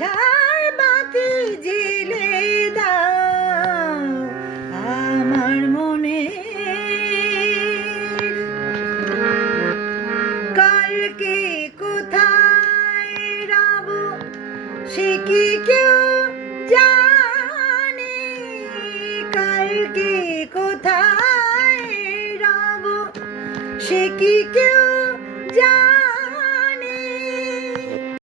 ঝাড়বাতি জ্বেলে দাও আমার মনে। কালকে কোথায় রব সে কি কেউ জানে, কালকে কোথায় রব সে কি কেউ